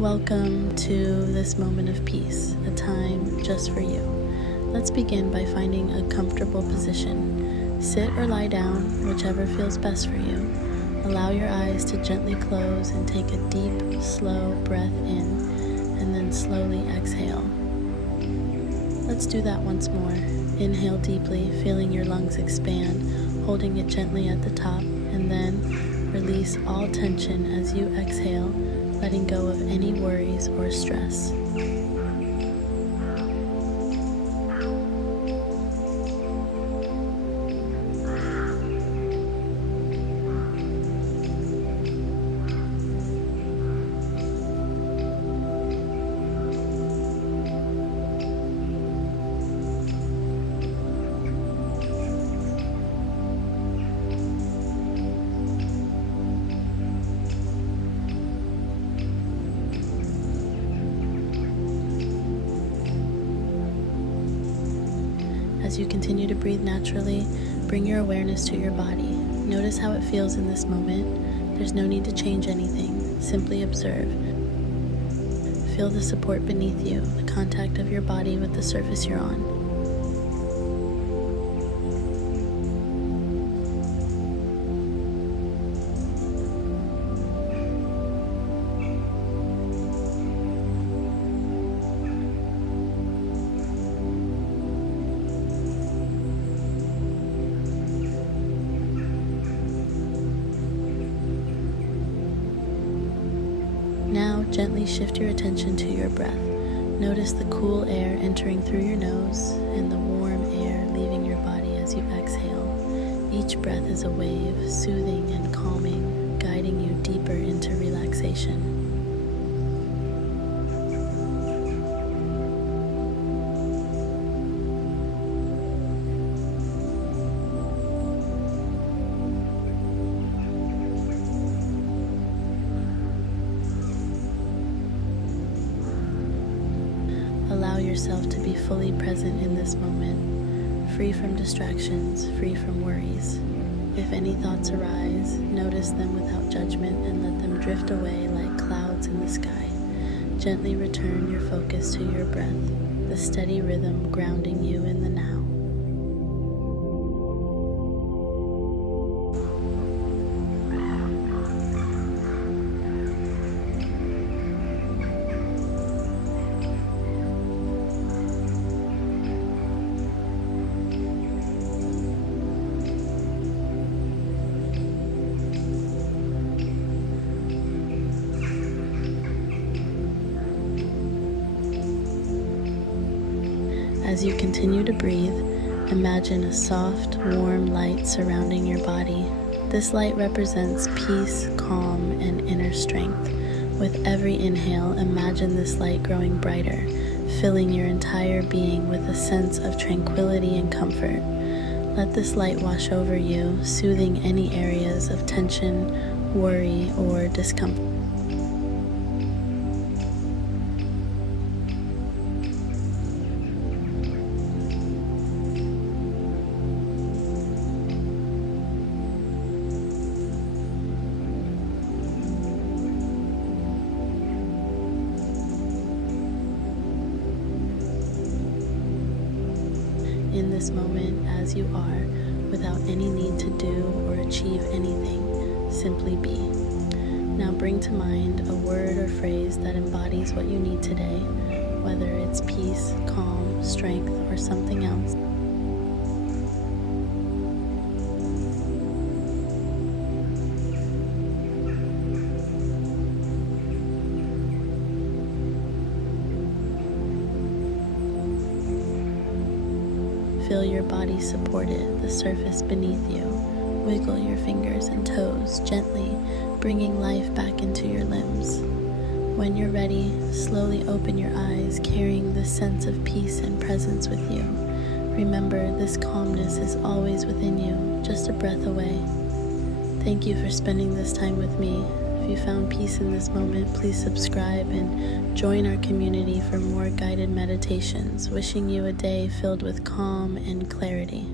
Welcome to this moment of peace, a time just for you. Let's begin by finding a comfortable position. Sit or lie down, whichever feels best for you. Allow your eyes to gently close and take a deep, slow breath in, and then slowly exhale. Let's do that once more. Inhale deeply, feeling your lungs expand, holding it gently at the top, and then release all tension as you exhale, letting go of any worries or stress. As you continue to breathe naturally, bring your awareness to your body. Notice how it feels in this moment. There's no need to change anything. Simply observe. Feel the support beneath you, the contact of your body with the surface you're on. Now, gently shift your attention to your breath. Notice the cool air entering through your nose and the warm air leaving your body as you exhale. Each breath is a wave, soothing and calming, guiding you deeper into relaxation. Allow yourself to be fully present in this moment, free from distractions, free from worries. If any thoughts arise, notice them without judgment and let them drift away like clouds in the sky. Gently return your focus to your breath, the steady rhythm grounding you in the now. As you continue to breathe, imagine a soft, warm light surrounding your body. This light represents peace, calm, and inner strength. With every inhale, imagine this light growing brighter, filling your entire being with a sense of tranquility and comfort. Let this light wash over you, soothing any areas of tension, worry, or discomfort. In this moment, as you are, without any need to do or achieve anything, simply be. Now bring to mind a word or phrase that embodies what you need today, whether it's peace, calm, strength, or something else. Feel your body supported, the surface beneath you. Wiggle your fingers and toes gently, bringing life back into your limbs. When you're ready, slowly open your eyes, carrying the sense of peace and presence with you. Remember, this calmness is always within you, just a breath away. Thank you for spending this time with me. If you found peace in this moment, please subscribe and join our community for more guided meditations. Wishing you a day filled with calm and clarity.